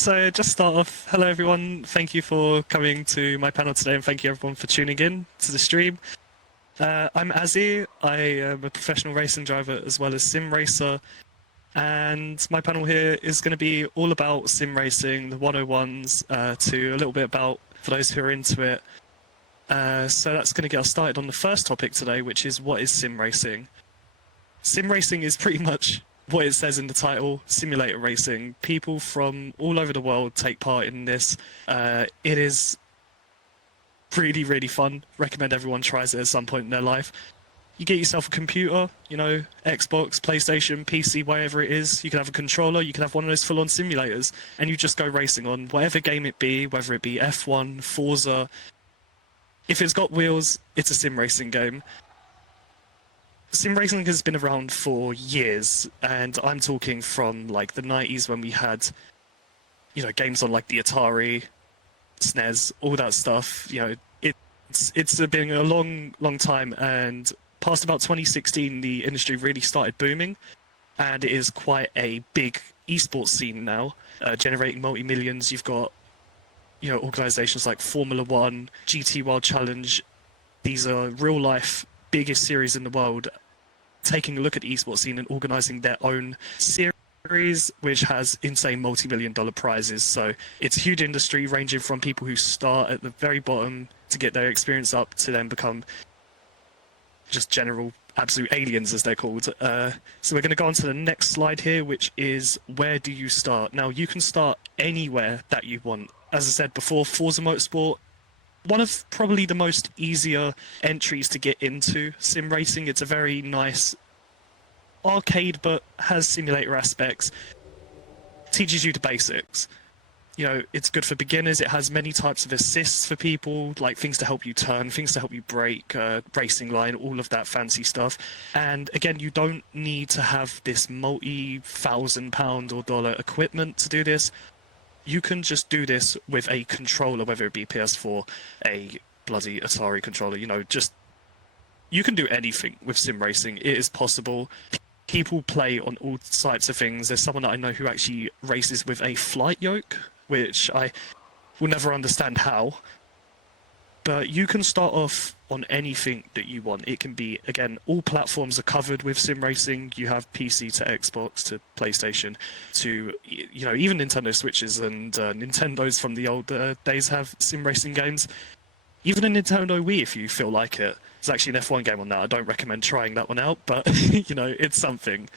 So just start off, hello everyone, thank you for coming to my panel today and thank you everyone for tuning in to the stream. I'm Azzy, I am a professional racing driver as well as sim racer, and my panel here is going to be all about sim racing, the 101s, to a little bit about, for those who are into it. So that's going to get us started on the first topic today, which is what is sim racing? Sim racing is pretty much what it says in the title, simulator racing. People from all over the world take part in this. It is really, really fun. Recommend everyone tries it at some point in their life. You get yourself a computer, you know, Xbox, PlayStation, PC, whatever it is. You can have a controller, you can have one of those full-on simulators, and you just go racing on whatever game it be, whether it be F1, Forza. If it's got wheels, it's a sim racing game. Sim racing has been around for years, and I'm talking from like the 90s when we had, you know, games on like the Atari, SNES, all that stuff. You know, it's been a long time, and past about 2016, the industry really started booming, and it is quite a big esports scene now, generating multi-millions. You've got, you know, organizations like Formula One, GT World Challenge. These are real life biggest series in the world, taking a look at the esports scene and organizing their own series, which has insane multi-million-dollar prizes. So it's a huge industry, ranging from people who start at the very bottom to get their experience up to then become just general absolute aliens, as they're called. So we're going to go on to the next slide here, which is where do you start? Now, you can start anywhere that you want. As I said before, Forza Motorsport, one of probably the most easier entries to get into sim racing. It's a very nice arcade, but has simulator aspects. Teaches you the basics. You know, it's good for beginners. It has many types of assists for people, like things to help you turn, things to help you brake, racing line, all of that fancy stuff. And again, you don't need to have this multi-thousand-pound or dollar equipment to do this. You can just do this with a controller, whether it be PS4, a bloody Atari controller, you know, just... You can do anything with sim racing. It is possible. People play on all types of things. There's someone that I know who actually races with a flight yoke, which I will never understand how. But you can start off on anything that you want. It can be, again, all platforms are covered with sim racing. You have PC to Xbox to PlayStation to, you know, even Nintendo Switches and Nintendos from the old days have sim racing games. Even a Nintendo Wii, if you feel like it. There's actually an F1 game on that. I don't recommend trying that one out, but, you know, it's something.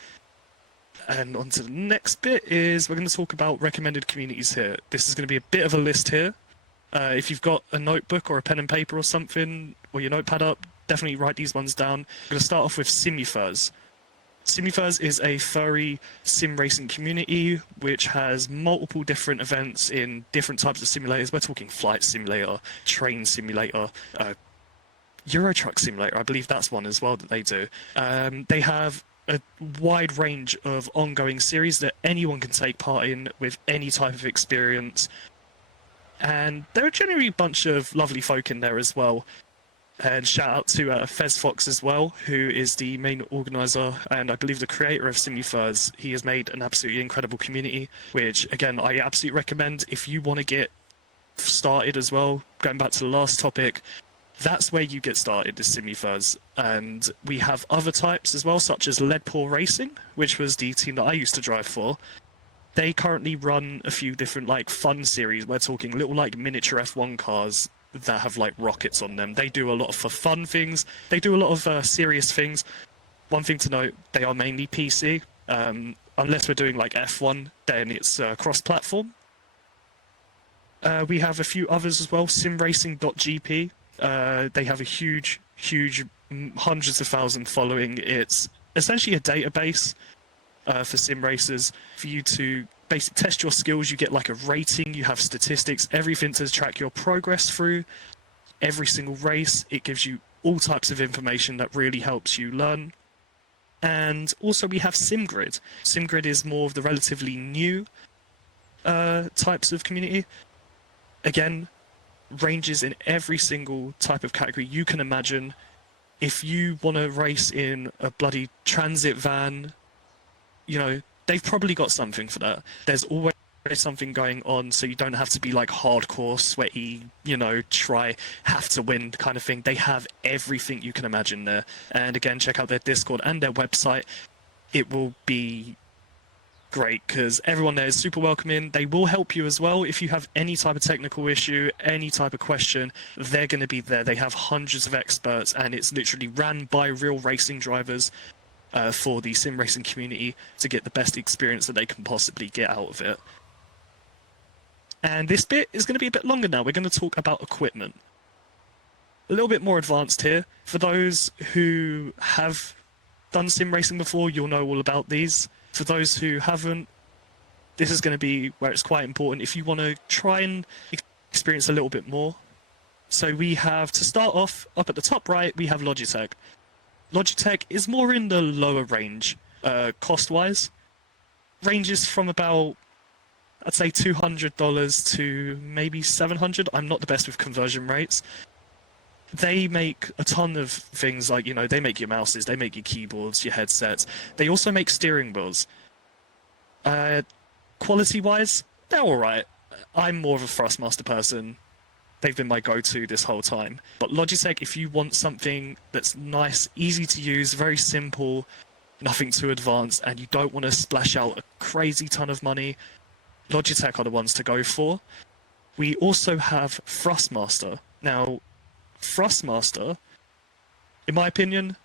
And on to the next bit is we're going to talk about recommended communities here. This is going to be a bit of a list here. If you've got a notebook or a pen and paper or something, or your notepad up, definitely write these ones down. I'm going to start off with SimFurs. SimFurs is a furry sim racing community which has multiple different events in different types of simulators. We're talking flight simulator, train simulator, Euro Truck Simulator. I believe that's one as well that they do. They have a wide range of ongoing series that anyone can take part in with any type of experience. And there are generally a bunch of lovely folk in there as well. And shout out to Fez Fox as well, who is the main organizer and I believe the creator of SimFurs. He has made an absolutely incredible community, which again I absolutely recommend if you want to get started as well. Going back to the last topic, that's where you get started, is SimFurs. And we have other types as well, such as Leadpool Racing, which was the team that I used to drive for. They currently run a few different like fun series. We're talking little like miniature F1 cars that have like rockets on them. They do a lot of for fun things. They do a lot of serious things. One thing to note, they are mainly PC. Unless we're doing like F1, then it's cross-platform. We have a few others as well. SimRacing.gp. They have a huge hundreds of thousands following. It's essentially a database for sim racers, for you to basically test your skills. You get like a rating, you have statistics, everything to track your progress through every single race. It gives you all types of information that really helps you learn. And also we have SimGrid. SimGrid is more of the relatively new types of community. Again, ranges in every single type of category you can imagine. If you want to race in a bloody transit van, you know, they've probably got something for that. There's always is something going on, so you don't have to be like hardcore, sweaty, have to win kind of thing. They have everything you can imagine there. And again, check out their Discord and their website. It will be great because everyone there is super welcoming. They will help you as well if you have any type of technical issue, any type of question. They're going to be there. They have hundreds of experts, and it's literally ran by real racing drivers for the sim racing community to get the best experience that they can possibly get out of it. And this bit is going to be a bit longer now. We're going to talk about equipment. A little bit more advanced here. For those who have done sim racing before, you'll know all about these. For those who haven't, this is going to be where it's quite important if you want to try and experience a little bit more. So we have, to start off, up at the top right, we have Logitech. Logitech is more in the lower range, cost-wise. Ranges from about, I'd say $200 to maybe $700. I'm not the best with conversion rates. They make a ton of things like, they make your mouses, they make your keyboards, your headsets. They also make steering wheels. Quality-wise, they're alright. I'm more of a Thrustmaster person. They've been my go-to this whole time. But Logitech, if you want something that's nice, easy to use, very simple, nothing too advanced, and you don't want to splash out a crazy ton of money, Logitech are the ones to go for. We also have Thrustmaster. Now, Thrustmaster, in my opinion,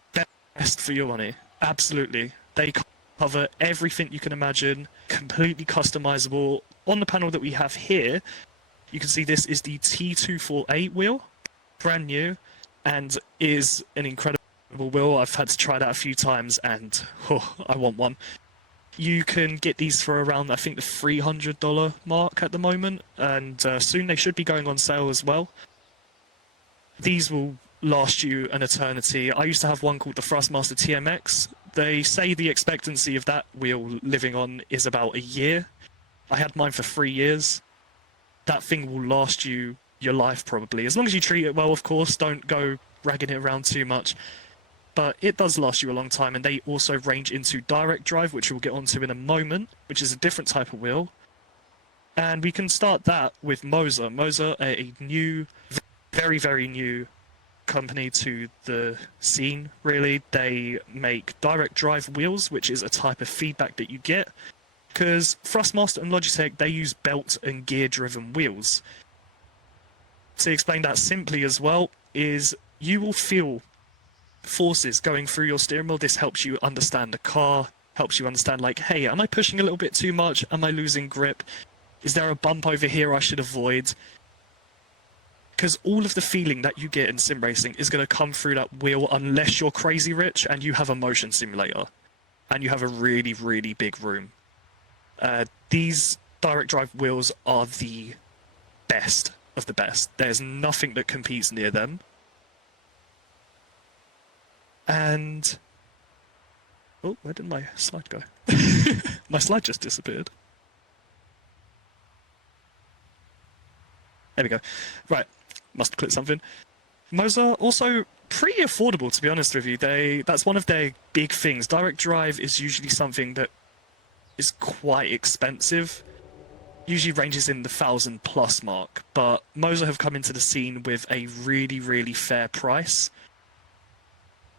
best for your money. Absolutely. They cover everything you can imagine, completely customizable. On the panel that we have here, you can see this is the T248 wheel, brand new, and is an incredible wheel. I've had to try that a few times, and I want one. You can get these for around, I think, the $300 mark at the moment, and soon they should be going on sale as well. These will last you an eternity. I used to have one called the Thrustmaster TMX. They say the expectancy of that wheel living on is about a year. I had mine for 3 years. That thing will last you your life, probably. As long as you treat it well, of course. Don't go ragging it around too much. But it does last you a long time, and they also range into direct drive, which we'll get onto in a moment, which is a different type of wheel. And we can start that with Manger. Manger are a new, very, very new company to the scene, really. They make direct drive wheels, which is a type of feedback that you get. Because Thrustmaster and Logitech, they use belt and gear-driven wheels. To explain that simply as well, is you will feel forces going through your steering wheel. This helps you understand the car, helps you understand, like, hey, am I pushing a little bit too much? Am I losing grip? Is there a bump over here I should avoid? Because all of the feeling that you get in sim racing is going to come through that wheel unless you're crazy rich and you have a motion simulator and you have a really, really big room. These direct drive wheels are the best of the best. There's nothing that competes near them. And oh, where did my slide go? My slide just disappeared. There we go. Right, must have clicked something. Manger also pretty affordable, to be honest with you. That's one of their big things. Direct drive is usually something that is quite expensive. Usually ranges in the $1,000+ mark, but Manger have come into the scene with a really, really fair price.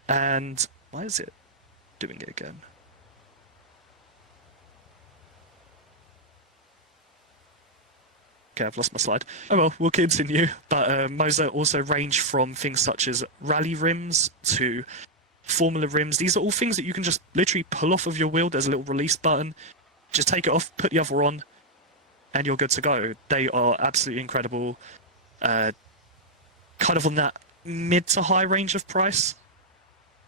And why is it doing it again? Okay, I've lost my slide. Oh well, we'll continue. But Manger also range from things such as rally rims to Formula rims. These are all things that you can just literally pull off of your wheel. There's a little release button. Just take it off, put the other on, and you're good to go. They are absolutely incredible. Kind of on that mid to high range of price.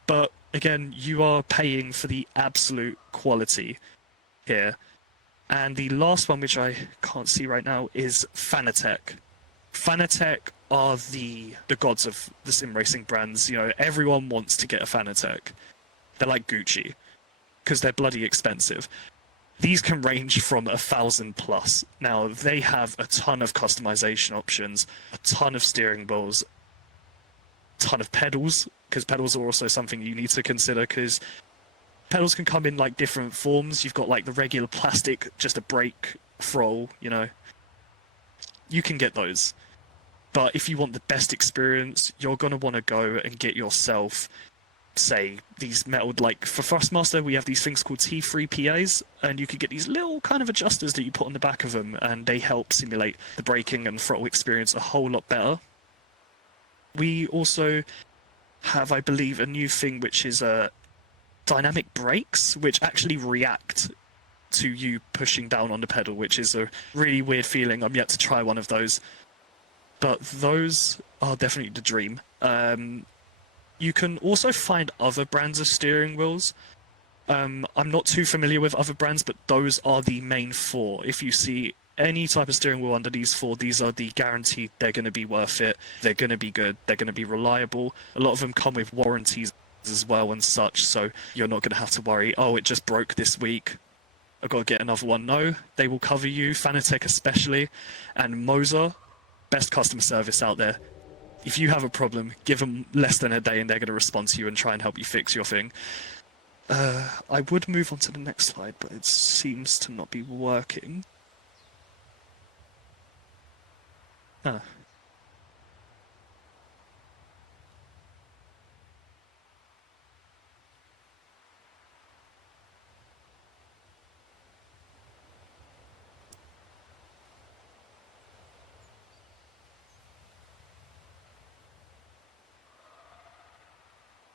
But again, you are paying for the absolute quality here. And the last one, which I can't see right now, is Fanatec. Fanatec are the gods of the sim racing brands. You know, everyone wants to get a Fanatec. They're like Gucci, because they're bloody expensive. These can range from $1,000+. Now, they have a ton of customization options, a ton of steering wheels, a ton of pedals, because pedals are also something you need to consider, because pedals can come in like different forms. You've got like the regular plastic, just a brake throttle, you know, you can get those. But if you want the best experience, you're going to want to go and get yourself, say, these metal, like for Thrustmaster, we have these things called T3 PAs, and you can get these little kind of adjusters that you put on the back of them, and they help simulate the braking and throttle experience a whole lot better. We also have, I believe, a new thing which is dynamic brakes, which actually react to you pushing down on the pedal, which is a really weird feeling. I'm yet to try one of those, but those are definitely the dream. You can also find other brands of steering wheels. I'm not too familiar with other brands, but those are the main four. If you see any type of steering wheel under these four, these are the guaranteed they're going to be worth it, they're going to be good, they're going to be reliable. A lot of them come with warranties as well and such, so you're not going to have to worry, oh, it just broke this week, I've got to get another one. No, they will cover you, Fanatec especially, and Manger, best customer service out there. If you have a problem, give them less than a day and they're going to respond to you and try and help you fix your thing. I would move on to the next slide, but it seems to not be working. Huh.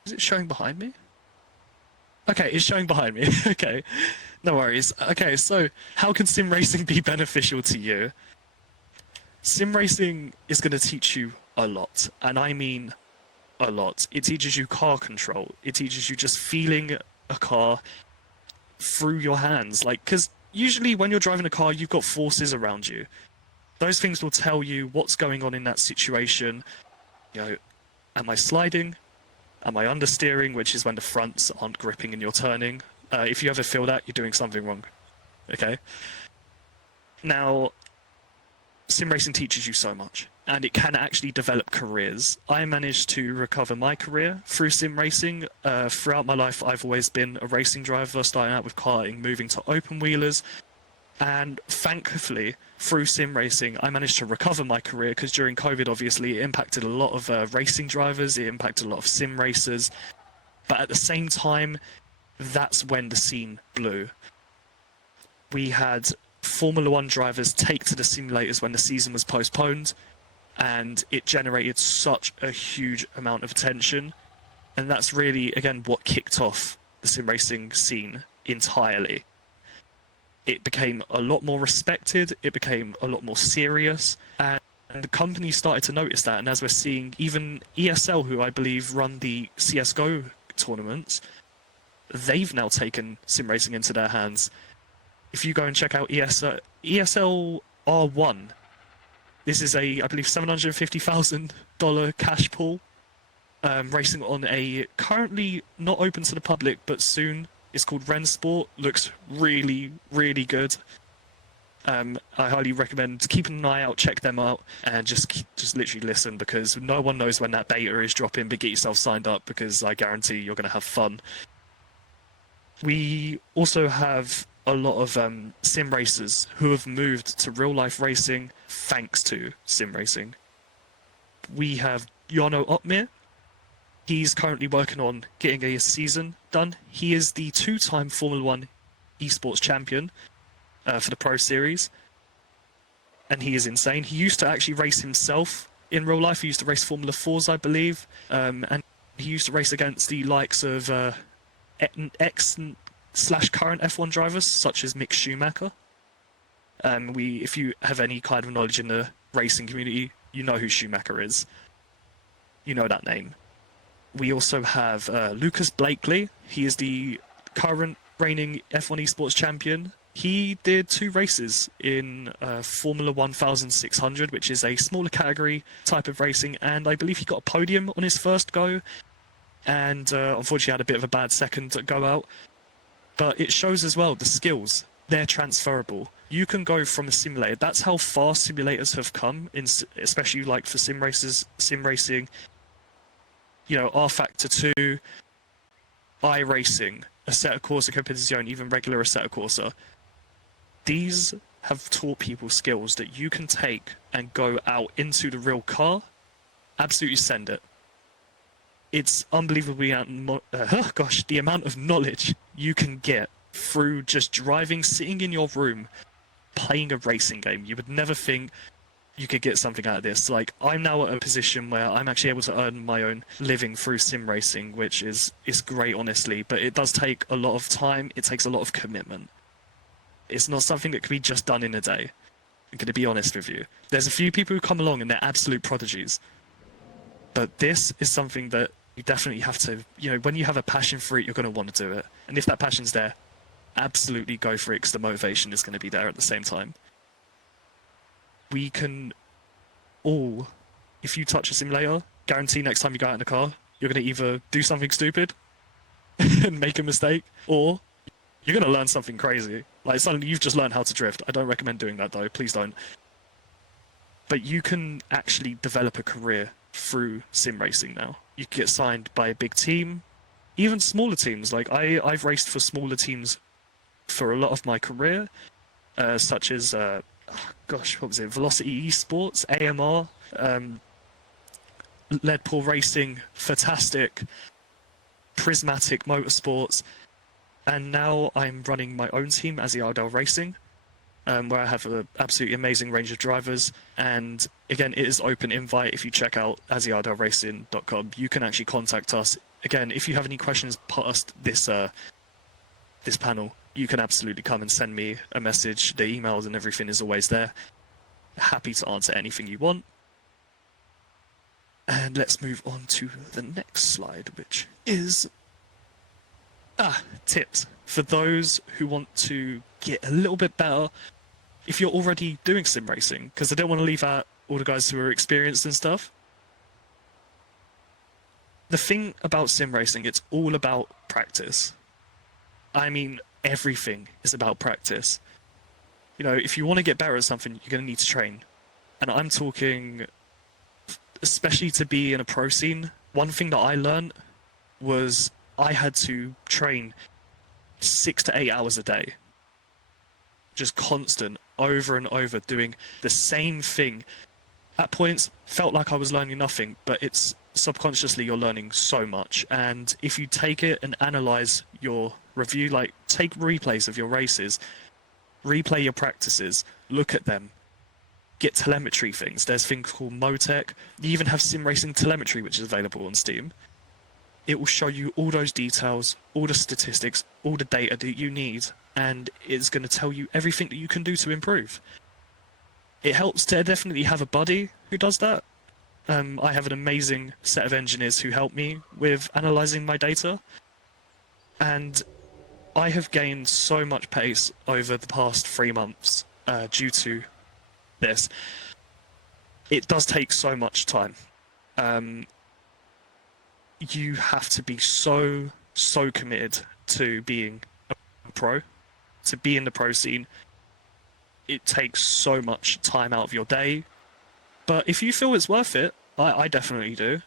Is it showing behind me? Okay, it's showing behind me. Okay, no worries. Okay, so how can sim racing be beneficial to you? Sim racing is going to teach you a lot, and I mean a lot. It teaches you car control. It teaches you just feeling a car through your hands. Like, because usually when you're driving a car, you've got forces around you. Those things will tell you what's going on in that situation. You know, am I sliding? Am I understeering, which is when the fronts aren't gripping and you're turning? If you ever feel that, you're doing something wrong. Okay? Now, sim racing teaches you so much, and it can actually develop careers. I managed to recover my career through sim racing. Throughout my life, I've always been a racing driver, starting out with karting, moving to open wheelers, and thankfully, through sim racing, I managed to recover my career because during COVID, obviously, it impacted a lot of racing drivers, it impacted a lot of sim racers, but at the same time, that's when the scene blew. We had Formula One drivers take to the simulators when the season was postponed, and it generated such a huge amount of attention, and that's really, again, what kicked off the sim racing scene entirely. It became a lot more respected, it became a lot more serious, and the company started to notice that, and as we're seeing, even ESL, who I believe run the CSGO tournaments, they've now taken sim racing into their hands. If you go and check out ESL R1, this is a, I believe, $750,000 cash pool, racing on a currently not open to the public, but soon. It's called Ren Sport. Looks really, really good. I highly recommend keeping an eye out, check them out, and just literally listen, because no one knows when that beta is dropping, but get yourself signed up, because I guarantee you're going to have fun. We also have a lot of sim racers who have moved to real life racing thanks to sim racing. We have Yono Otmir. He's currently working on getting a season done. He is the two-time Formula One esports champion for the Pro Series, and he is insane. He used to actually race himself in real life. He used to race Formula 4s, I believe, and he used to race against the likes of ex/current F1 drivers, such as Mick Schumacher. If you have any kind of knowledge in the racing community, you know who Schumacher is. You know that name. We also have Lucas Blakely. He is the current reigning F1 esports champion. He did 2 races in Formula 1600, which is a smaller category type of racing, and I believe he got a podium on his first go, and unfortunately had a bit of a bad second go out. But it shows as well the skills. They're transferable. You can go from a simulator. That's how far simulators have come, especially like for sim racing. You know, R-Factor 2, iRacing, Assetto Corsa Competizione, even regular Assetto Corsa. These have taught people skills that you can take and go out into the real car, absolutely send it. It's unbelievably the amount of knowledge you can get through just driving, sitting in your room, playing a racing game. You would never think you could get something out of this. Like, I'm now at a position where I'm actually able to earn my own living through sim racing, which is great, honestly, but it does take a lot of time. It takes a lot of commitment. It's not something that can be just done in a day. I'm going to be honest with you. There's a few people who come along and they're absolute prodigies. But this is something that you definitely have to, when you have a passion for it, you're going to want to do it. And if that passion's there, absolutely go for it, because the motivation is going to be there at the same time. We can all, if you touch a simulator, guarantee next time you go out in the car, you're going to either do something stupid and make a mistake, or you're going to learn something crazy. Like, suddenly you've just learned how to drift. I don't recommend doing that, though. Please don't. But you can actually develop a career through sim racing now. You can get signed by a big team, even smaller teams. Like, I've raced for smaller teams for a lot of my career, such as, what was it? Velocity Esports, AMR, Leadpool Racing, Fantastic, Prismatic Motorsports. And now I'm running my own team, Azzy Racing, where I have an absolutely amazing range of drivers. And again, it is open invite. If you check out azzyracing.com, you can actually contact us. Again, if you have any questions past this panel, you can absolutely come and send me a message. The emails and everything is always there. Happy to answer anything you want. And let's move on to the next slide, which is tips for those who want to get a little bit better if you're already doing sim racing, because I don't want to leave out all the guys who are experienced and stuff. The thing about sim racing, it's all about practice. I mean, everything is about practice. If you want to get better at something, you're going to need to train. And I'm talking, especially to be in a pro scene, one thing that I learned was I had to train 6 to 8 hours a day. Just constant, over and over, doing the same thing. At points, felt like I was learning nothing, but it's subconsciously you're learning so much. And if you take it and analyze your review, like take replays of your races, replay your practices, look at them, get telemetry things. There's things called Motec. You even have sim racing telemetry, which is available on Steam. It will show you all those details, all the statistics, all the data that you need, and it's going to tell you everything that you can do to improve. It helps to definitely have a buddy who does that. I have an amazing set of engineers who help me with analysing my data, and I have gained so much pace over the past 3 months due to this. It does take so much time. You have to be so committed to being a pro, to be in the pro scene. It takes so much time out of your day. But if you feel it's worth it, I definitely do.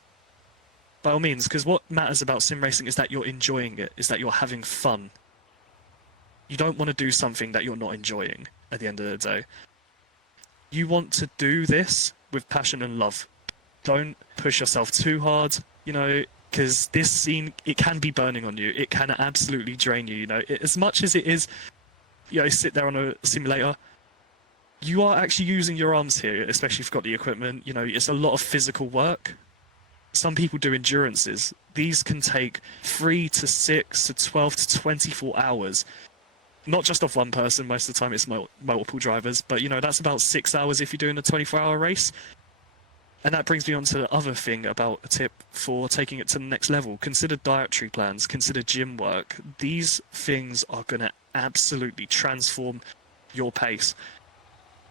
By all means, because what matters about sim racing is that you're enjoying it, is that you're having fun. You don't want to do something that you're not enjoying at the end of the day. You want to do this with passion and love. Don't push yourself too hard, because this scene, it can be burning on you. It can absolutely drain you, as much as it is, sit there on a simulator, you are actually using your arms here, especially if you've got the equipment. It's a lot of physical work. Some people do endurances. These can take 3 to 6 to 12 to 24 hours. Not just off one person, most of the time it's multiple drivers, but that's about 6 hours if you're doing a 24-hour race. And that brings me on to the other thing about a tip for taking it to the next level. Consider dietary plans, consider gym work. These things are going to absolutely transform your pace.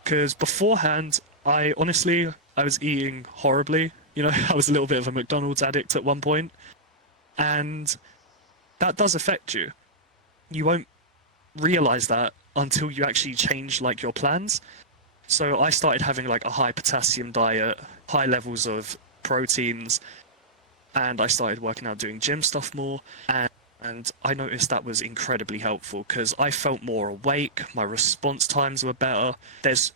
Because beforehand, I was eating horribly. I was a little bit of a McDonald's addict at one point. And that does affect you. You won't realize that until you actually change your plans. So I started having a high potassium diet, high levels of proteins, and I started working out, doing gym stuff more. And And I noticed that was incredibly helpful because I felt more awake, my response times were better.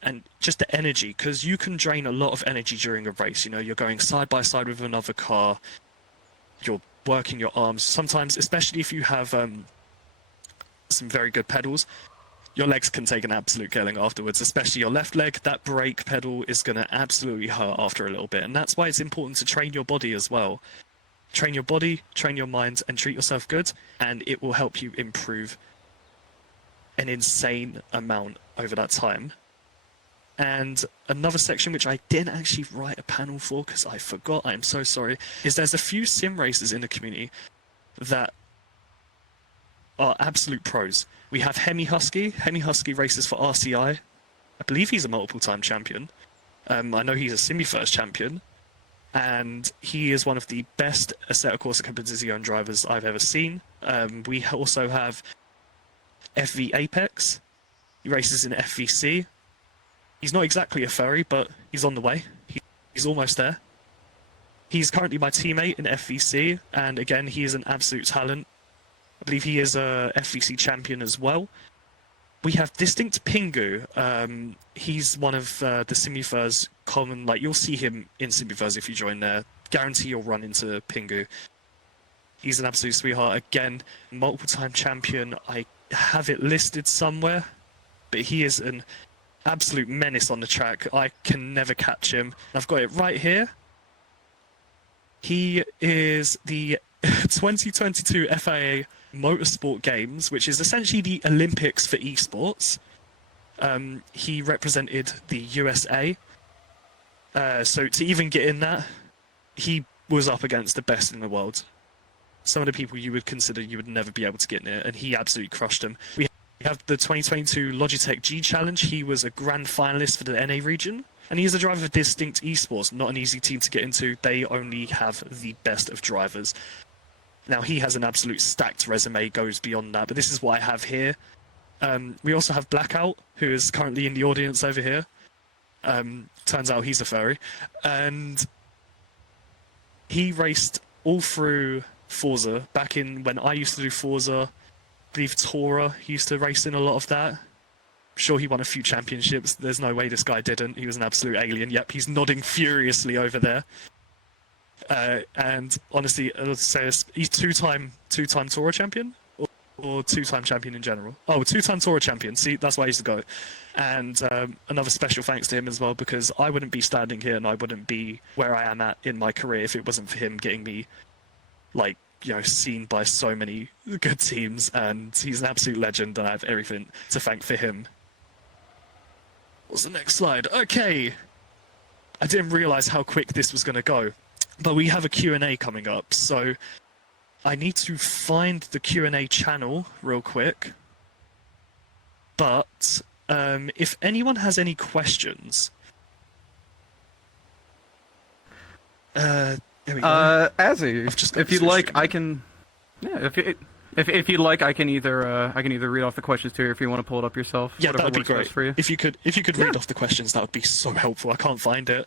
And just the energy, because you can drain a lot of energy during a race. You know, you're going side by side with another car, you're working your arms. Sometimes, especially if you have some very good pedals, your legs can take an absolute killing afterwards, especially your left leg. That brake pedal is going to absolutely hurt after a little bit. And that's why it's important to train your body as well. Train your body, train your mind, and treat yourself good, and it will help you improve an insane amount over that time. And another section which I didn't actually write a panel for because I forgot, I'm so sorry, is there's a few sim racers in the community that are absolute pros. We have Hemi Husky. Hemi Husky races for RCI. I believe he's a multiple-time champion. I know he's a semi-first champion. And he is one of the best Assetto Corsa Competizione drivers I've ever seen. We also have FV Apex. He races in FVC. He's not exactly a furry, but he's on the way. He's almost there. He's currently my teammate in FVC, and again, he is an absolute talent. I believe he is a FVC champion as well. We have Distinct Pingu. He's one of the Simufers common, like you'll see him in Simufers if you join there. Guarantee you'll run into Pingu. He's an absolute sweetheart. Again, multiple-time champion. I have it listed somewhere, but he is an absolute menace on the track. I can never catch him. I've got it right here. He is the 2022 FIA Motorsport Games, which is essentially the Olympics for esports. He represented the USA. So to even get in that, he was up against the best in the world. Some of the people you would consider you would never be able to get near, and he absolutely crushed them. We have the 2022 Logitech G Challenge. He was a grand finalist for the NA region, and he's a driver of Distinct Esports. Not an easy team to get into. They only have the best of drivers. Now, he has an absolute stacked resume, goes beyond that, but this is what I have here. We also have Blackout, who is currently in the audience over here. Turns out he's a furry. And he raced all through Forza, back in when I used to do Forza. I believe Tora used to race in a lot of that. I'm sure he won a few championships. There's no way this guy didn't. He was an absolute alien. Yep, he's nodding furiously over there. And honestly, I'll say he's two-time Tora champion, or two-time champion in general. Oh, two-time Tora champion. See, that's why he's the GOAT. And another special thanks to him as well, because I wouldn't be standing here and I wouldn't be where I am at in my career if it wasn't for him getting me, like, you know, seen by so many good teams. And he's an absolute legend, and I have everything to thank for him. What's the next slide? Okay. I didn't realize how quick this was going to go. But we have a Q&A coming up, so I need to find the Q&A channel real quick. But if anyone has any questions... there we go. Azzy, if you'd like, I can... Yeah, if you'd like, I can either read off the questions to you, if you want to pull it up yourself. Yeah, that would be great. For you. If you could read off the questions, that would be so helpful. I can't find it.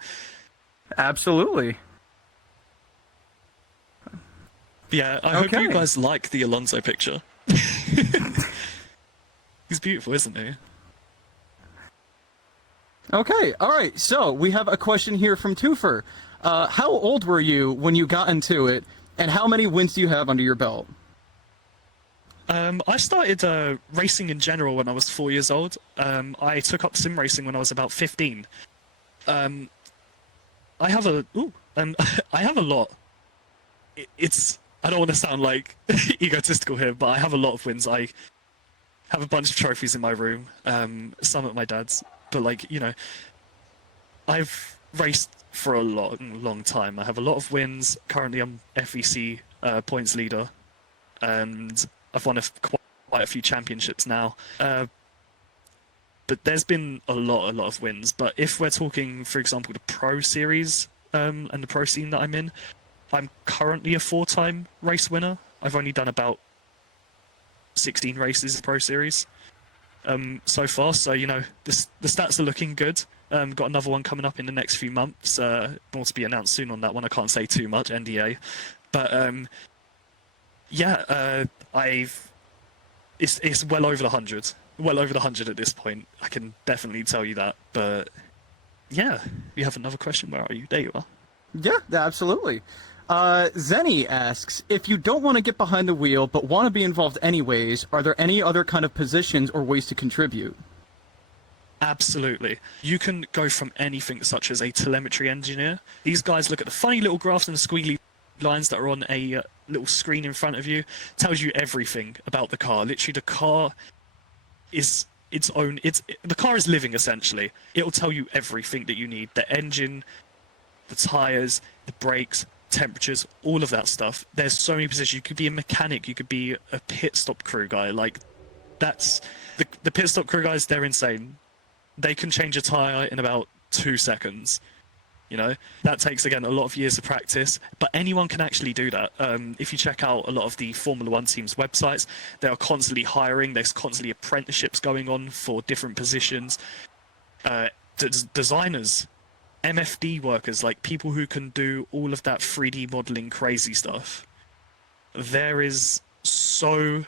Absolutely. Yeah, I hope you guys like the Alonso picture. He's beautiful, isn't he? Okay, alright, so we have a question here from Twofer. How old were you when you got into it, and how many wins do you have under your belt? I started racing in general when I was 4 years old. I took up sim racing when I was about 15. I have a lot. I don't want to sound like egotistical here, but I have a lot of wins. I have a bunch of trophies in my room, some at my dad's, but like, you know, I've raced for a long time. I have a lot of wins. Currently I'm FEC points leader, and I've won quite a few championships now. But there's been a lot of wins. But if we're talking, for example, the pro series and the pro scene that I'm in, I'm currently a 4-time race winner. I've only done about 16 races in Pro Series so far, so, you know, the stats are looking good. Got another one coming up in the next few months. More to be announced soon on that one. I can't say too much, NDA. But Yeah, it's well over the 100 at this point. I can definitely tell you that. But yeah, you have another question. Where are you? There you are. Yeah, absolutely. Zenny asks, if you don't want to get behind the wheel but want to be involved anyways, are there any other kind of positions or ways to contribute? Absolutely. You can go from anything such as a telemetry engineer. These guys look at the funny little graphs and the squiggly lines that are on a little screen in front of you. Tells you everything about the car. Literally, the car is the car is living essentially. It'll tell you everything that you need: the engine, the tires, the brakes, temperatures, all of that stuff. There's so many positions. You could be a mechanic. You could be a pit stop crew guy. Like, that's the pit stop crew guys. They're insane. They can change a tire in about 2 seconds. You know, that takes, again, a lot of years of practice, but anyone can actually do that. If you check out a lot of the Formula One teams' websites, they are constantly hiring. There's constantly apprenticeships going on for different positions. Designers, MFD workers, like people who can do all of that 3D modeling crazy stuff. There is so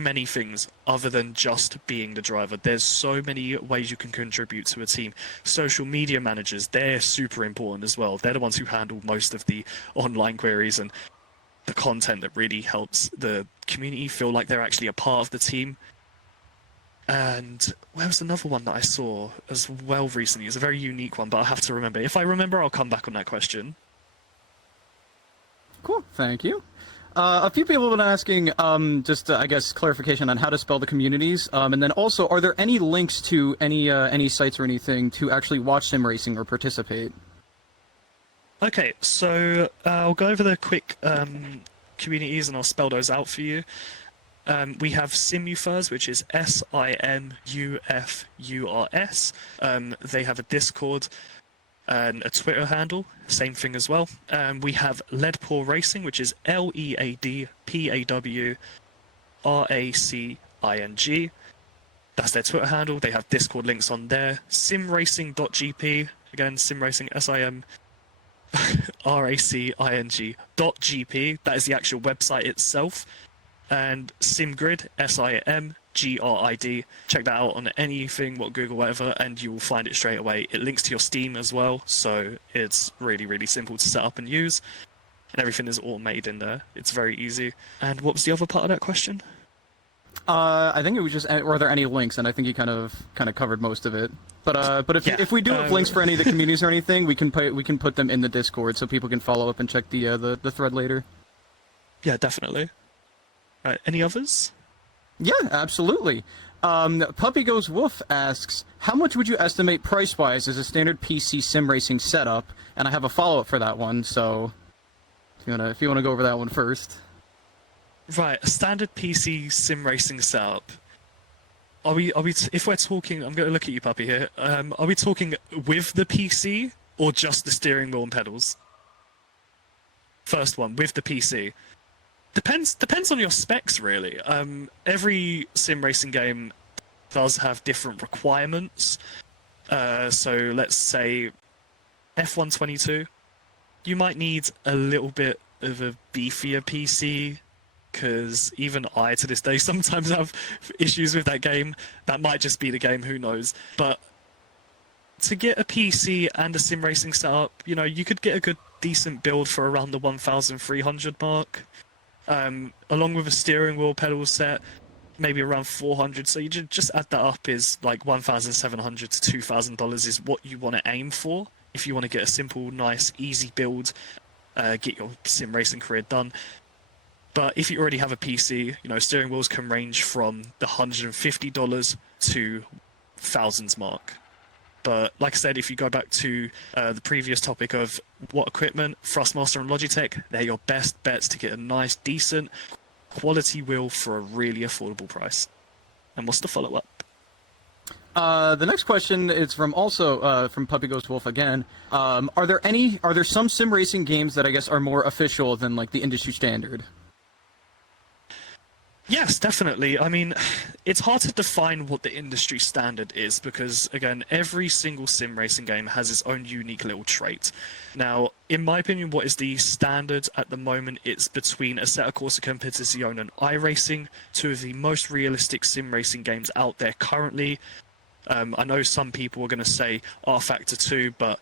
many things other than just being the driver. There's so many ways you can contribute to a team. Social media managers, they're super important as well. They're the ones who handle most of the online queries and the content that really helps the community feel like they're actually a part of the team. And where was another one that I saw as well recently? It's a very unique one, but I'll have to remember. If I remember, I'll come back on that question. Cool, thank you. A few people have been asking, I guess, clarification on how to spell the communities, and then also, are there any links to any sites or anything to actually watch sim racing or participate? Okay, so I'll go over the quick communities and I'll spell those out for you. We have SimUFurs, which is SIMUFURS. They have a Discord and a Twitter handle, same thing as well. We have Leadpaw Racing, which is LEADPAWRACING. That's their Twitter handle. They have Discord links on there. SimRacing.gp, again, SimRacing, SIMRACING.gp. That is the actual website itself. And SimGrid, SIMGRID. Check that out on anything, Google, whatever, and you will find it straight away. It links to your Steam as well, so it's really, really simple to set up and use. And everything is all made in there. It's very easy. And what was the other part of that question? I think it was just, were there any links? And I think you kind of covered most of it. But if we do have links for any of the communities or anything, we can put them in the Discord so people can follow up and check the thread later. Yeah, definitely. Any others? Yeah, absolutely. Puppy Goes Wolf asks, how much would you estimate price-wise as a standard PC sim racing setup? And I have a follow-up for that one, so if you wanna go over that one first. Right, a standard PC sim racing setup. Are we? If we're talking, I'm going to look at you, Puppy, here. Are we talking with the PC or just the steering wheel and pedals? First one, with the PC. Depends on your specs, really. Every sim racing game does have different requirements. So let's say F122, you might need a little bit of a beefier PC, because even I, to this day, sometimes have issues with that game. That might just be the game, who knows. But to get a PC and a sim racing setup, you could get a good, decent build for around the 1,300 mark. Along with a steering wheel pedal set, maybe around 400. So you just add that up, is like $1,700 to $2,000 is what you want to aim for if you want to get a simple, nice, easy build, get your sim racing career done. But if you already have a PC, steering wheels can range from the $150 to thousands mark. But like I said, if you go back to the previous topic of what equipment, Thrustmaster and Logitech, they're your best bets to get a nice, decent, quality wheel for a really affordable price. And what's the follow-up? The next question is from Puppy Goes Wolf again. Are there some sim racing games that I guess are more official than like the industry standard? Yes, definitely. I mean, it's hard to define what the industry standard is because, again, every single sim racing game has its own unique little trait. Now, in my opinion, what is the standard at the moment? It's between Assetto Corsa Competizione and iRacing, two of the most realistic sim racing games out there currently. I know some people are going to say R Factor 2, but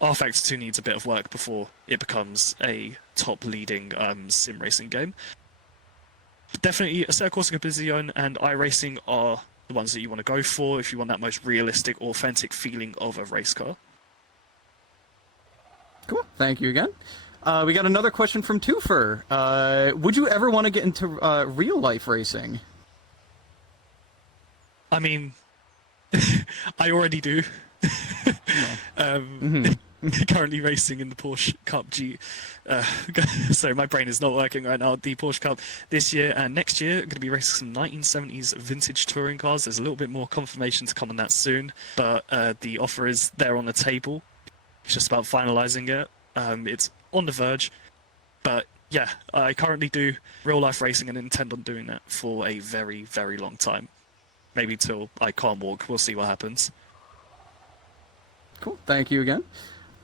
R Factor 2 needs a bit of work before it becomes a top leading sim racing game. Definitely, Assetto Corsa Competizione and iRacing are the ones that you want to go for if you want that most realistic, authentic feeling of a race car. Cool. Thank you again. We got another question from Twofer. Would you ever want to get into real-life racing? I mean, I already do. Currently racing in the Porsche Cup G. Sorry, my brain is not working right now. The Porsche Cup this year and next year, I'm going to be racing some 1970s vintage touring cars. There's a little bit more confirmation to come on that soon, but the offer is there on the table. It's just about finalising it. It's on the verge, but yeah, I currently do real life racing and intend on doing that for a very, very long time. Maybe till I can't walk. We'll see what happens. Cool. Thank you again.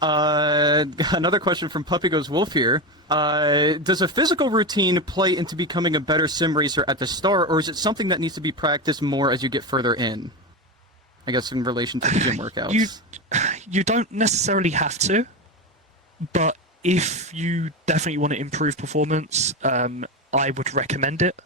Another question from Puppy Goes Wolf here. Does a physical routine play into becoming a better sim racer at the start, or is it something that needs to be practiced more as you get further in? I guess in relation to the gym workouts. You don't necessarily have to, but if you definitely want to improve performance, I would recommend it.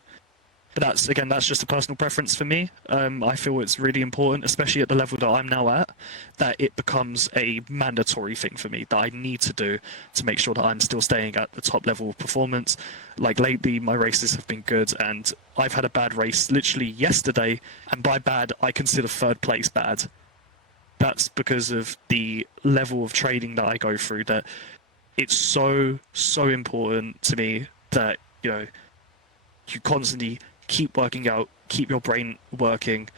But that's just a personal preference for me. I feel it's really important, especially at the level that I'm now at, that it becomes a mandatory thing for me that I need to do to make sure that I'm still staying at the top level of performance. Like lately, my races have been good, and I've had a bad race literally yesterday, and by bad, I consider third place bad. That's because of the level of training that I go through, that it's so important to me that, you constantly keep working out, keep your brain working.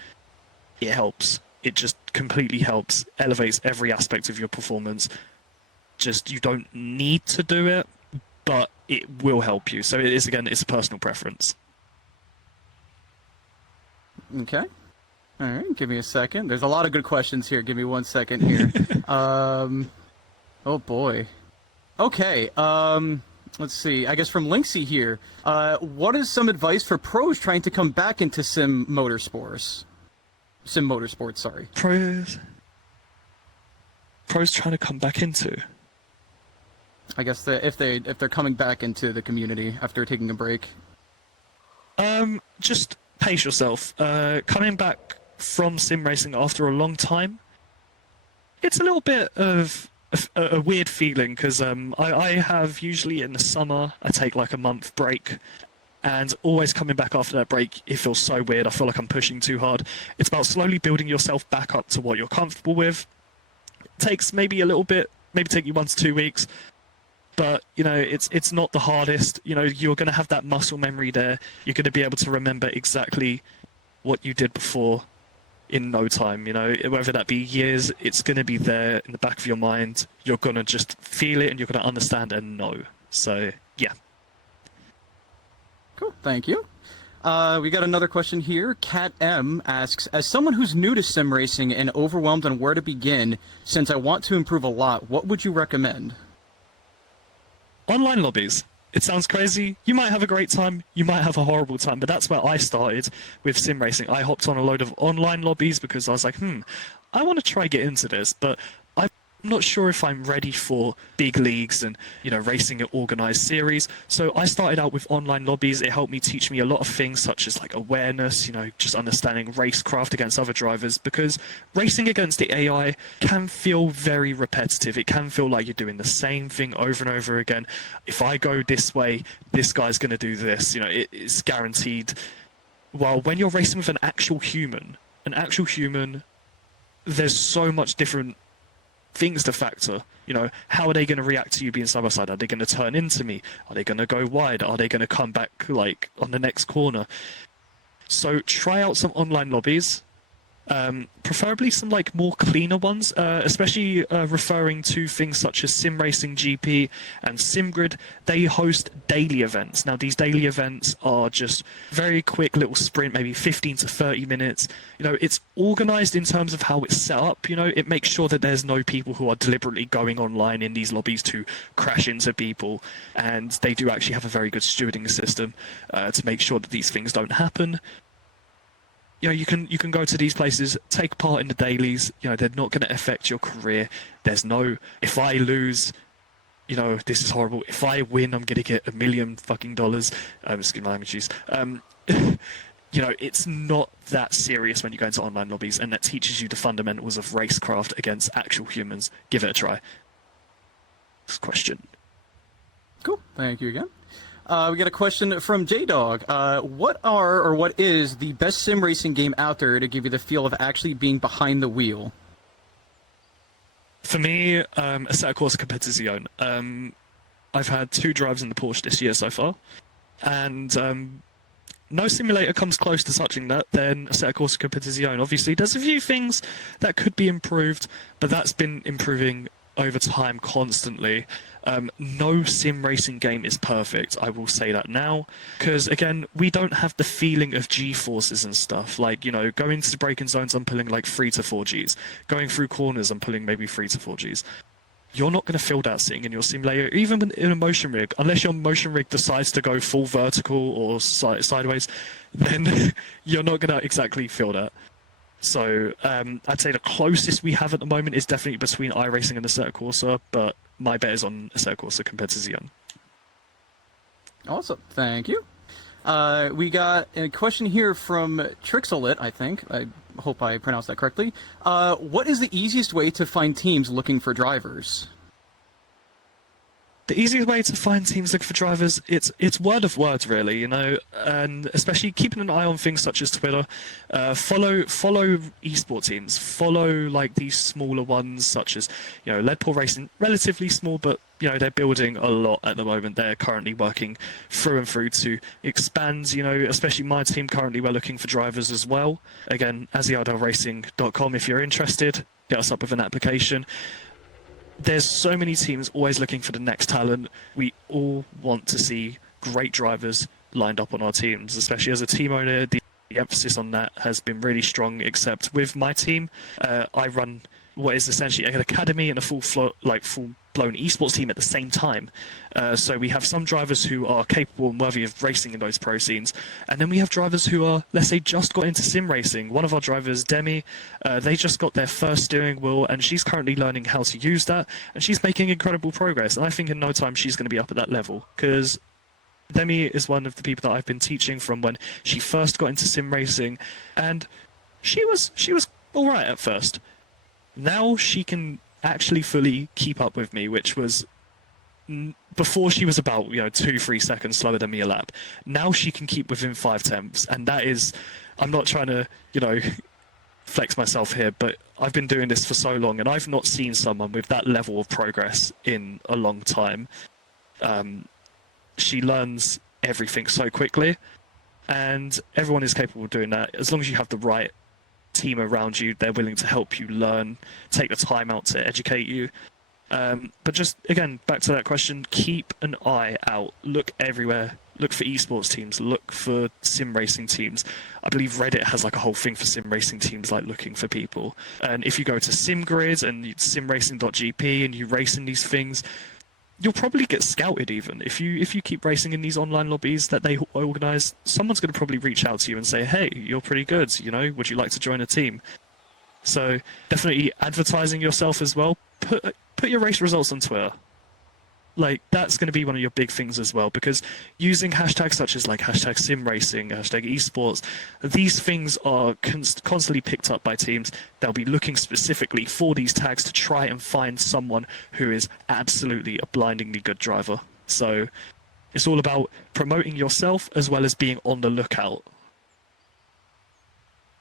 It helps. It just completely helps, elevates every aspect of your performance. Just, you don't need to do it, but it will help you. So it's a personal preference. Okay. All right, give me a second. There's a lot of good questions here. Give me 1 second here. Oh boy. Okay, let's see. I guess from Linksy here. What is some advice for pros trying to come back into sim motorsports, sorry. Pros trying to come back into? I guess if they're coming back into the community after taking a break. Just pace yourself. Coming back from sim racing after a long time, it's a little bit of a weird feeling because I have usually in the summer I take like a month break, and always coming back after that break it feels so weird. I feel like I'm pushing too hard. It's about slowly building yourself back up to what you're comfortable with. It takes maybe a little bit, maybe take you 1 to 2 weeks, but it's not the hardest. You're going to have that muscle memory there. You're going to be able to remember exactly what you did before in no time. Whether that be years, it's going to be there in the back of your mind. You're going to just feel it and you're going to understand and know. So yeah. Cool, thank you. We got another question here. Cat M asks, as someone who's new to sim racing and overwhelmed on where to begin, since I want to improve a lot, what would you recommend? Online lobbies. It sounds crazy. You might have a great time, you might have a horrible time, but that's where I started with sim racing. I hopped on a load of online lobbies because I was like, I want to try get into this, but I'm not sure if I'm ready for big leagues and, racing an organized series. So I started out with online lobbies. It helped me teach me a lot of things such as like awareness, just understanding racecraft against other drivers, because racing against the AI can feel very repetitive. It can feel like you're doing the same thing over and over again. If I go this way, this guy's going to do this, it's guaranteed. While when you're racing with an actual human, there's so much different things to factor. How are they going to react to you being side by side? Are they going to turn into me? Are they going to go wide? Are they going to come back like on the next corner? So try out some online lobbies. Preferably some like more cleaner ones, especially referring to things such as SimRacing GP and SimGrid. They host daily events. Now these daily events are just very quick little sprint, maybe 15 to 30 minutes. You know, it's organized in terms of how it's set up. You know, it makes sure that there's no people who are deliberately going online in these lobbies to crash into people, and they do actually have a very good stewarding system to make sure that these things don't happen. You know, you can go to these places, take part in the dailies. You know, they're not going to affect your career. There's no, if I lose, you know, this is horrible. If I win, I'm going to get $1 million fucking dollars. Excuse my language use. You know, it's not that serious when you go into online lobbies, and that teaches you the fundamentals of racecraft against actual humans. Give it a try. Next question. Cool. Thank you again. We got a question from J-Dog. What is the best sim racing game out there to give you the feel of actually being behind the wheel? For me, Assetto Corsa Competizione. I've had 2 drives in the Porsche this year so far, and no simulator comes close to touching that than Assetto Corsa Competizione. Obviously, there's a few things that could be improved, but that's been improving over time constantly. No sim racing game is perfect, I will say that now, because again, we don't have the feeling of G-forces and stuff. Like, you know, going to the braking zones, I'm pulling like 3 to 4 Gs. Going through corners, I'm pulling maybe 3 to 4 Gs. You're not going to feel that sitting in your simulator, even in a motion rig, unless your motion rig decides to go full vertical or sideways, then you're not going to exactly feel that. So I'd say the closest we have at the moment is definitely between iRacing and Assetto Corsa, but my bet is on Assetto Corsa Competizione. Awesome. Thank you. We got a question here from Trixolit, I think. I hope I pronounced that correctly. What is the easiest way to find teams looking for drivers? The easiest way to find teams looking for drivers, it's word of word, really, you know, and especially keeping an eye on things such as Twitter. Follow esports teams. Follow like these smaller ones, such as, you know, Leadpool Racing, relatively small, but you know, they're building a lot at the moment. They're currently working through and through to expand. You know, especially my team currently, we're looking for drivers as well. Again, AzzyRacing.com if you're interested. Get us up with an application. There's so many teams always looking for the next talent. We all want to see great drivers lined up on our teams, especially as a team owner. The emphasis on that has been really strong, except with my team, I run what is essentially an academy and a full-blown esports team at the same time. So we have some drivers who are capable and worthy of racing in those pro scenes, and then we have drivers who are, let's say, just got into sim racing. One of our drivers, Demi, they just got their first steering wheel, and she's currently learning how to use that, and she's making incredible progress. And I think in no time she's going to be up at that level, because Demi is one of the people that I've been teaching from when she first got into sim racing, and she was all right at first. Now she can actually fully keep up with me, which was before she was about 2-3 seconds slower than me a lap. Now she can keep within 5/10, and that is, I'm not trying to flex myself here, but I've been doing this for so long, and I've not seen someone with that level of progress in a long time. She learns everything so quickly, and everyone is capable of doing that as long as you have the right team around you. They're willing to help you learn, take the time out to educate you. But just again, back to that question, keep an eye out, look everywhere, look for esports teams, look for sim racing teams. I believe Reddit has like a whole thing for sim racing teams, like looking for people. And if you go to SimGrid and SimRacing.gp and you race in these things, you'll probably get scouted. Even if you keep racing in these online lobbies that they organize, someone's going to probably reach out to you and say, hey, you're pretty good, would you like to join a team? So definitely advertising yourself as well. Put your race results on Twitter. Like, that's going to be one of your big things as well, because using hashtags such as like hashtag SimRacing, hashtag esports, these things are constantly picked up by teams. They'll be looking specifically for these tags to try and find someone who is absolutely a blindingly good driver. So it's all about promoting yourself as well as being on the lookout.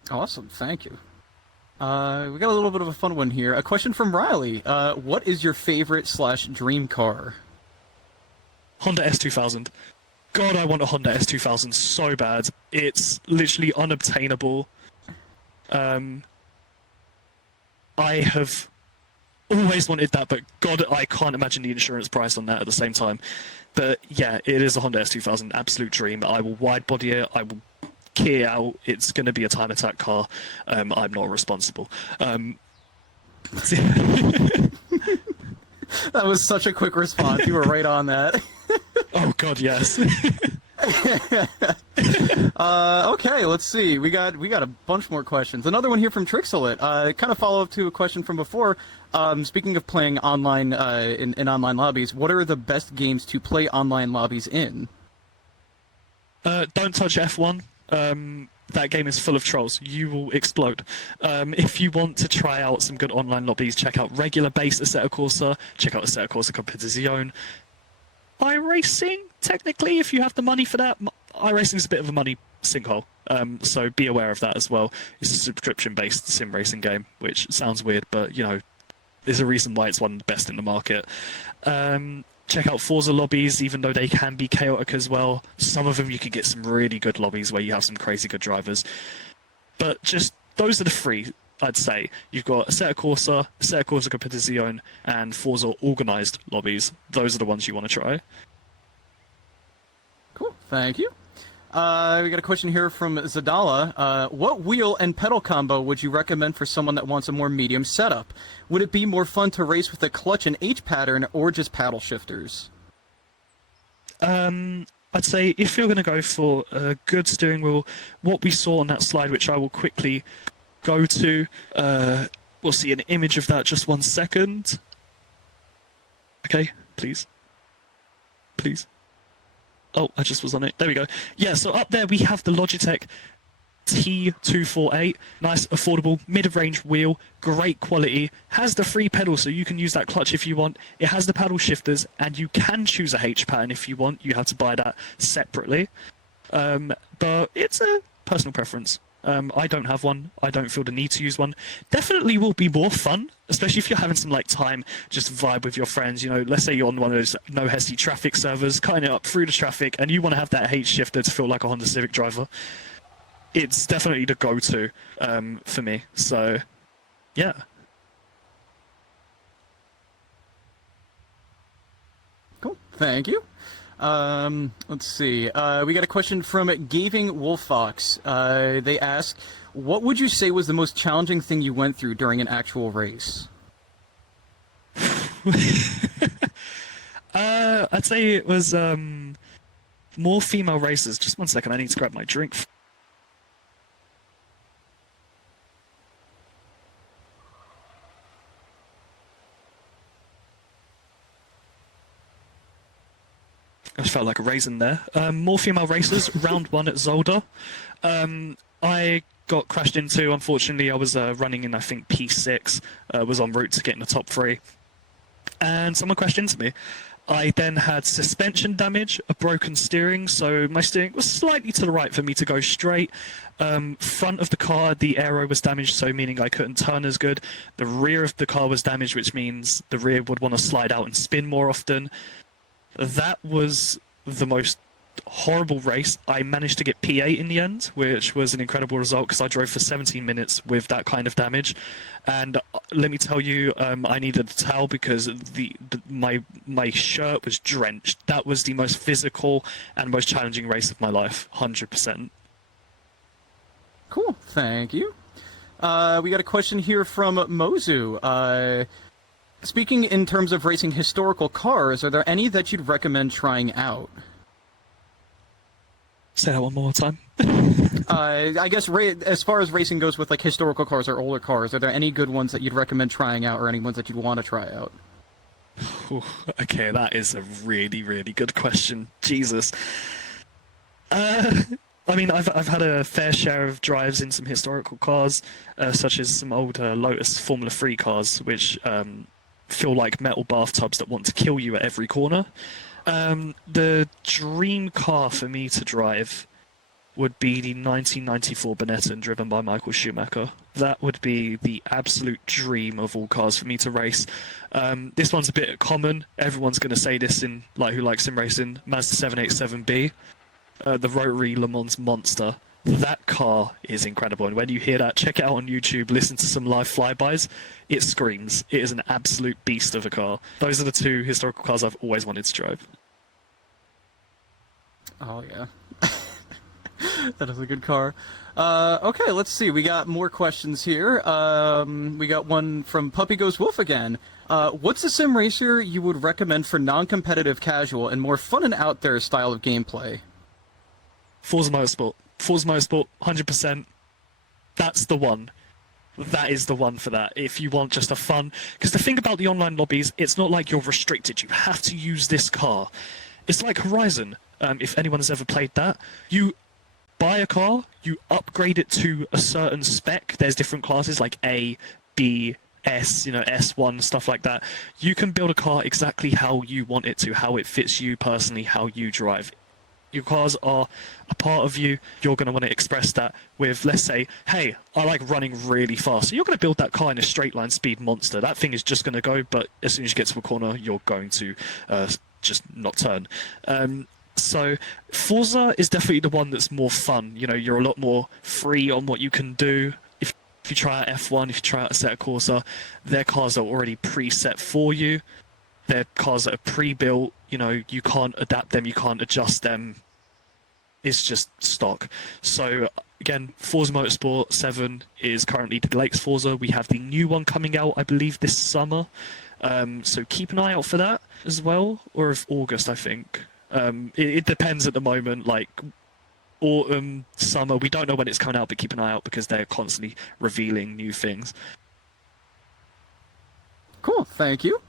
Awesome, thank you. We got a little bit of a fun one here. A question from Riley. What is your favorite / dream car? Honda S2000. God, I want a Honda S2000 so bad. It's literally unobtainable. I have always wanted that, but God, I can't imagine the insurance price on that at the same time. But yeah, it is a Honda S2000, absolute dream. I will wide body it. I will key out. It's going to be a time attack car. I'm not responsible. That was such a quick response. You were right on that. Oh God, yes. Okay, let's see. We got a bunch more questions. Another one here from Trixelit. Kind of follow up to a question from before. Speaking of playing online in online lobbies, what are the best games to play online lobbies in? Don't touch F1. That game is full of trolls. You will explode. If you want to try out some good online lobbies, check out Regular Base Assetto Corsa. Check out Assetto Corsa Competizione. iRacing, technically, if you have the money for that. iRacing is a bit of a money sinkhole, so be aware of that as well. It's a subscription-based sim racing game, which sounds weird, but, you know, there's a reason why it's one of the best in the market. Check out Forza lobbies, even though they can be chaotic as well. Some of them you can get some really good lobbies where you have some crazy good drivers. But just, those are the three, I'd say. You've got Assetto Corsa Competizione, and Forza organised lobbies. Those are the ones you want to try. Cool, thank you. We got a question here from Zadala. What wheel and pedal combo would you recommend for someone that wants a more medium setup? Would it be more fun to race with a clutch and H pattern, or just paddle shifters? I'd say if you're going to go for a good steering wheel, what we saw on that slide, which I will quickly go to, we'll see an image of that, just 1 second. Okay, please. Please. Oh, I just was on it. There we go. Yeah, so up there we have the Logitech T248. Nice, affordable, mid-range wheel, great quality. Has the free pedal, so you can use that clutch if you want. It has the paddle shifters, and you can choose a H pattern if you want. You have to buy that separately. But it's a personal preference. I don't have one. I don't feel the need to use one. Definitely will be more fun, especially if you're having some like time, just vibe with your friends. You know, let's say you're on one of those no Hesi traffic servers, cutting it up through the traffic, and you want to have that H shifter to feel like a Honda Civic driver. It's definitely the go-to for me. So, yeah. Cool, thank you. Let's see. We got a question from Gaving Wolffox. They ask, what would you say was the most challenging thing you went through during an actual race? I'd say it was more female racers. Just 1 second, I need to grab my drink. I just felt like a raisin there. More female racers, round 1 at Zolder. I got crashed into, unfortunately. I was running in, I think, P6, was en route to getting the top 3. And someone crashed into me. I then had suspension damage, a broken steering, so my steering was slightly to the right for me to go straight. Front of the car, the aero was damaged, so meaning I couldn't turn as good. The rear of the car was damaged, which means the rear would want to slide out and spin more often. That was the most horrible race. I managed to get P8 in the end, which was an incredible result because I drove for 17 minutes with that kind of damage. And let me tell you, I needed a towel because my shirt was drenched. That was the most physical and most challenging race of my life, 100%. Cool, thank you. We got a question here from Mozu. Speaking in terms of racing historical cars, are there any that you'd recommend trying out? Say that one more time. I guess as far as racing goes with like historical cars or older cars, are there any good ones that you'd recommend trying out, or any ones that you'd want to try out? Ooh, okay, that is a really, really good question. Jesus. I mean, I've had a fair share of drives in some historical cars, such as some old Lotus Formula 3 cars, which feel like metal bathtubs that want to kill you at every corner. The dream car for me to drive would be the 1994 Benetton driven by Michael Schumacher. That would be the absolute dream of all cars for me to race. This one's a bit common. Everyone's going to say this in who likes sim racing. Mazda 787B, the rotary Le Mans monster. That car is incredible, and when you hear that, check it out on YouTube, listen to some live flybys. It screams. It is an absolute beast of a car. Those are the two historical cars I've always wanted to drive. Oh, yeah. That is a good car. Okay, let's see. We got more questions here. We got one from Puppy Goes Wolf again. What's a sim racer you would recommend for non-competitive casual and more fun and out there style of gameplay? Forza Motorsport. Forza Motorsport, 100%. That's the one. That is the one for that. If you want just a fun... Because the thing about the online lobbies, it's not like you're restricted. You have to use this car. It's like Horizon, if anyone has ever played that. You buy a car, you upgrade it to a certain spec. There's different classes like A, B, S, S1, stuff like that. You can build a car exactly how you want it to, how it fits you personally, how you drive. Your cars are a part of you. You're going to want to express that with, let's say, hey, I like running really fast. So you're going to build that car in a straight line speed monster. That thing is just going to go, but as soon as you get to a corner, you're going to just not turn. So Forza is definitely the one that's more fun. You're a lot more free on what you can do. If you try out F1, if you try out Assetto Corsa, their cars are already preset for you. They're cars that are pre-built. You can't adapt them, you can't adjust them. It's just stock. So again, Forza Motorsport 7 is currently the latest Forza. We have the new one coming out, I believe, this summer. So keep an eye out for that as well, or of August, I think. It depends at the moment, like autumn, summer. We don't know when it's coming out, but keep an eye out because they're constantly revealing new things. Cool, thank you.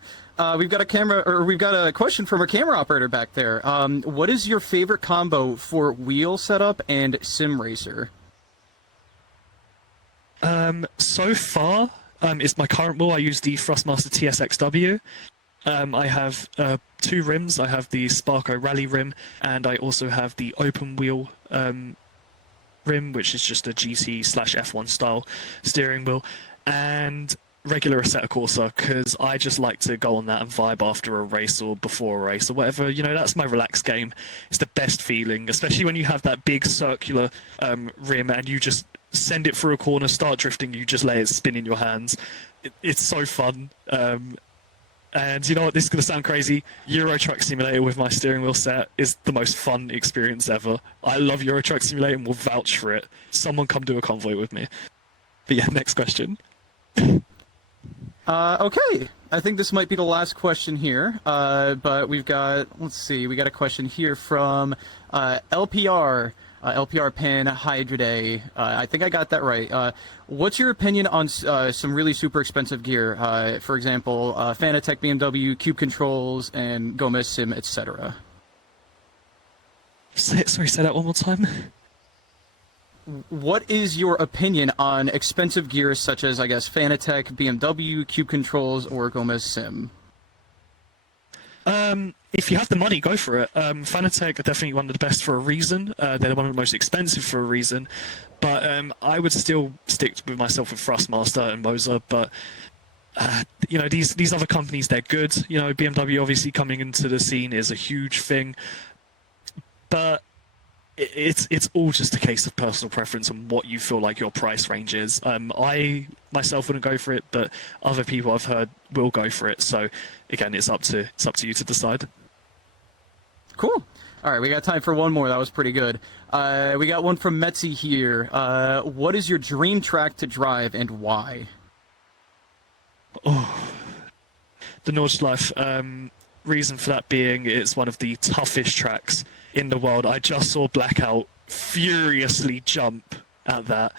We've got a question from our camera operator back there. What is your favorite combo for wheel setup and sim racer? So far, it's my current wheel. I use the Thrustmaster TSXW. I have 2 rims. I have the Sparko Rally rim, and I also have the open wheel rim, which is just a GT/F1 style steering wheel, and regular Assetto Corsa, because I just like to go on that and vibe after a race or before a race or whatever. That's my relaxed game. It's the best feeling, especially when you have that big circular rim and you just send it through a corner, start drifting, you just let it spin in your hands. It's so fun. And you know what, this is going to sound crazy. Euro Truck Simulator with my steering wheel set is the most fun experience ever. I love Euro Truck Simulator and will vouch for it. Someone come do a convoy with me. But yeah, next question. Okay, I think this might be the last question here, but we got a question here from LPR Pin Hydraday. I think I got that right. What's your opinion on some really super expensive gear? For example, Fanatec BMW, Cube Controls, and Gomez Sim, etc. Sorry, say that one more time. What is your opinion on expensive gear such as, I guess, Fanatec, BMW, Cube Controls, or Gomez Sim? If you have the money, go for it. Fanatec are definitely one of the best for a reason. They're one of the most expensive for a reason. But I would still stick with myself with Thrustmaster and Moser. But these other companies, they're good. BMW obviously coming into the scene is a huge thing. But it's all just a case of personal preference and what you feel like your price range is. I myself wouldn't go for it, but other people I've heard will go for it. So again, it's up to you to decide. Cool. All right, we got time for one more. That was pretty good. We got one from Metzi here. What is your dream track to drive and why? Oh, the Nordschleife. Reason for that being it's one of the toughest tracks in the world. I just saw Blackout furiously jump at that.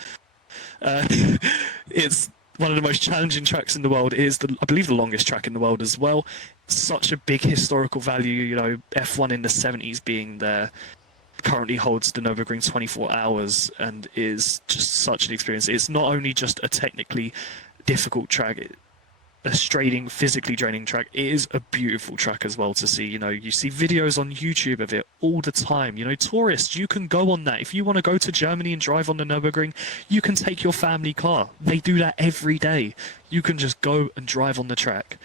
It's one of the most challenging tracks in the world. It is, I believe, the longest track in the world as well. Such a big historical value. F1 in the 70s being there currently holds the Nürburgring 24 hours and is just such an experience. It's not only just a technically difficult track, a physically draining track. It is a beautiful track as well to see. You see videos on YouTube of it all the time. Tourists, you can go on that. If you want to go to Germany and drive on the Nürburgring, you can take your family car. They do that every day. You can just go and drive on the track.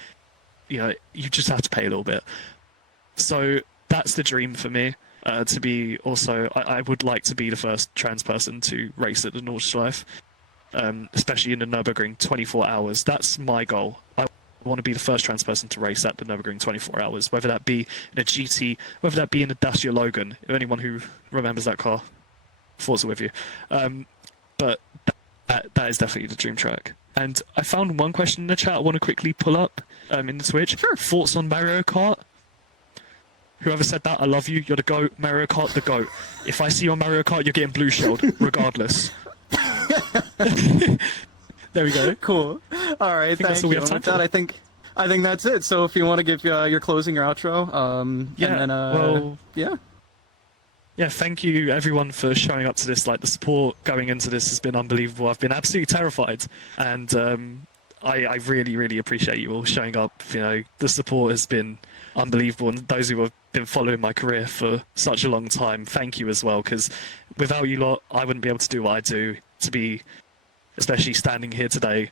You just have to pay a little bit. So that's the dream for me. to be also, I would like to be the first trans person to race at the Nordschleife, especially in the Nürburgring 24 hours. That's my goal. I want to be the first trans person to race at the Nürburgring 24 hours, whether that be in a GT, whether that be in a Dacia Logan. Anyone who remembers that car, Forza with you. But that is definitely the dream track. And I found one question in the chat I want to quickly pull up in the Twitch. Sure. Thoughts on Mario Kart? Whoever said that, I love you. You're the GOAT. Mario Kart, the GOAT. If I see you on Mario Kart, you're getting blue shelled, regardless. There we go. Cool. All right, thank you. And with that, I think that's it. So if you want to give your closing, your outro, Yeah, and then well, yeah. Yeah, thank you everyone for showing up to this. Like, the support going into this has been unbelievable. I've been absolutely terrified, and I really, really appreciate you all showing up. You know, the support has been unbelievable, and those who have been following my career for such a long time, thank you as well, because without you lot, I wouldn't be able to do what I do, to be especially standing here today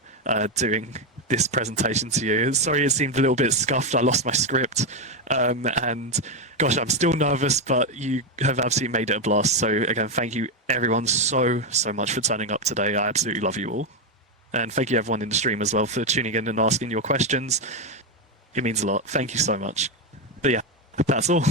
doing this presentation to you. Sorry it seemed a little bit scuffed, I lost my script, and gosh, I'm still nervous, but you have absolutely made it a blast. So again, thank you everyone so much for turning up today. I absolutely love you all. And thank you everyone in the stream as well for tuning in and asking your questions. It means a lot. Thank you so much. But yeah, that's all.